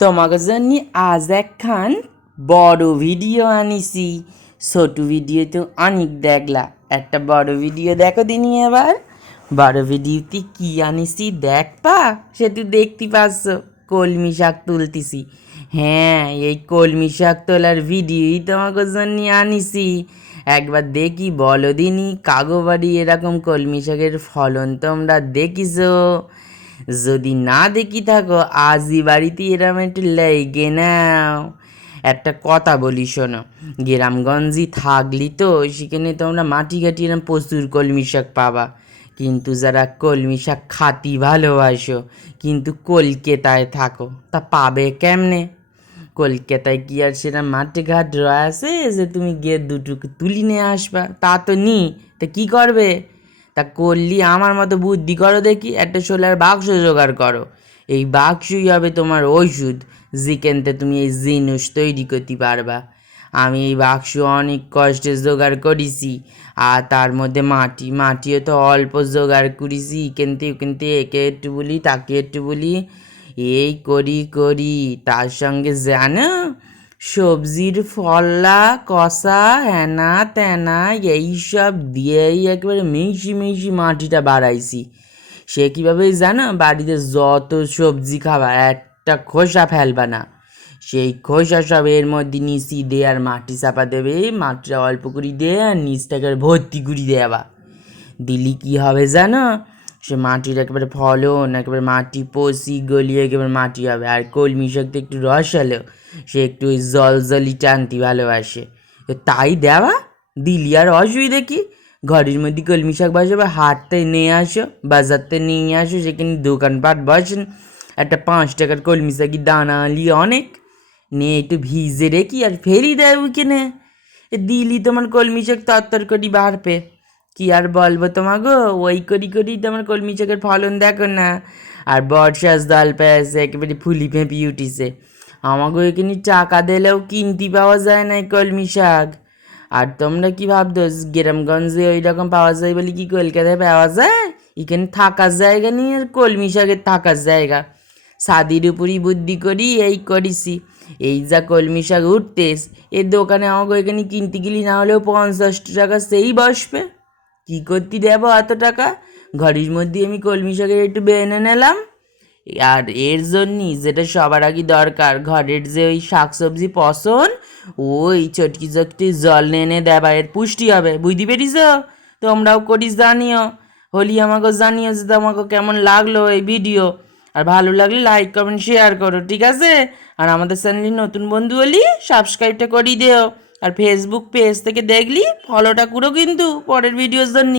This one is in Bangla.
তোমাকে জন্য আজ একখান বড় ভিডিও আনিছি। ছোট ভিডিও তো অনেক দেখলা। একটা বড় ভিডিও দেখো দিনি এবার। বড় ভিডিওতে কি আনিছি দেখবা? সে তুই দেখতে পাচ্ছ। কলমি শাক তুলতেছি। হ্যাঁ এই কলমি শাক তোলার ভিডিওই তোমাকে জন্য আনিছি। একবার দেখি বলো দিনি কাগো বাড়ি এরকম কলমি শাকের ফলন তোমরা দেখিছো? যদি না দেখি থাকো, আজই বাড়িতে এরম একটু লেগে নাও। একটা কথা বলি, শোনো। গ্রামগঞ্জে থাকলি তো, সেখানে তোমরা মাটি ঘাটি এরম প্রচুর কলমি শাক পাবা। কিন্তু যারা কলমি শাক খাতি ভালোবাসো, কিন্তু কলকাতায় থাকো, তা পাবে কেমনে? কলকাতায় কি আর সেটা মাঠে ঘাট রয়ে আছে যে তুমি গিয়ে দুটুকু তুলি নিয়ে আসবা? তা তো নি তা কি করবে? তা করলি আমার মতো বুদ্ধি করো দেখি, একটা সোলার বাক্স জোগাড় করো। এই বাক্সই হবে তোমার ওষুধ, যেখানতে তুমি এই জিনিস তৈরি করতে পারবা। আমি এই বাক্স অনেক কষ্টে জোগাড় করেছি, আর তার মধ্যে মাটি, মাটিও তো অল্প জোগাড় করেছি, এখানতে ওখানতে একে একটু বলি, তাকে একটু বলি, এই করি করি, তার সঙ্গে জানো সবজির ফল্লা কষা হ্যানা ত্যানা এইসব দিয়েই একেবারে মিশি মিশি মাটিটা বাড়াইছি। সে কীভাবে জানো? বাড়িতে যত সবজি খাবা, একটা খোসা ফেলবা না। সেই খোসা সব এর মধ্যে নিচি দিয়ে আর মাটি চাপা দেবে, মাটিটা অল্প করে দিয়ে আর নিচটাকে ভর্তি করে দেওয়া। দিলি কি হবে জানো? সে মাটির একেবারে ফলন, একেবারে মাটি পচি, গলিয়ে একেবারে মাটি হবে। আর কলমি শাক তো একটু রসালো সে একটু ওই জল জলি টানতে ভালোবাসে। তো তাই দেওয়া, দিলি। আর অসুবিধা কি? ঘরের মধ্যে কলমি শাক বসাবে, হাটতে নিয়ে আসো, বাজারতে নিয়ে আসো, সেখানে দোকানপাট বসেন। একটা পাঁচ টাকার কলমি শাকি দানা আলি অনেক। নিয়ে একটু ভিজে রেখি আর ফেরি দেয় ওইখানে দিলি তোমার কলমি শাক তরতর করি বাড়বে। কি আর বলব তোমাগো? ওই করি করি তোমার কলমি শাকের ফলন দেখো না। আর বর্ষাস দল পেয়েছে, একেবারে ফুলি ফেঁপি উঠিছে। আমাকে এখানে টাকা দিলেও কিনতে পাওয়া যায় না কলমি শাক। আর তোমরা কি ভাবতো গ্রামগঞ্জে ওই রকম পাওয়া যায় বলে কি কলকাতায় পাওয়া যায়? এখানে থাকার জায়গা নিয়ে আর কলমি শাকের থাকার জায়গা। সাদির উপরই বুদ্ধি করি, এই করিসি এই যা কলমি শাক উঠতেস এর দোকানে আমাকে এখানে কিনতে গেলি না হলেও পঞ্চাশ টাকা সেই বসবে। কি করতে দেবো এত টাকা? ঘরের মধ্যে আমি কলমি শাকের একটু বেনে নিলাম। আর এর জন্যই যেটা সবার আগে দরকার, ঘরের যে ওই শাকসবজি পছন ওই চটকি চটকি জল নেনে দেবা, এর পুষ্টি হবে। বুঝতে পেরেছ? তোমরাও করিস, জানিও। হলি আমাকে জানিও যে তোমাকে কেমন লাগল এই ভিডিও আর ভালো লাগলে লাইক কমেন্ট শেয়ার করো, ঠিক আছে? আর আমাদের চ্যানেলে নতুন বন্ধু হলি সাবস্ক্রাইবটা করিয়ে দিও। আর ফেসবুক পেজ থেকে দেখলি ফলোটা করো কিন্তু পরের ভিডিওর জন্য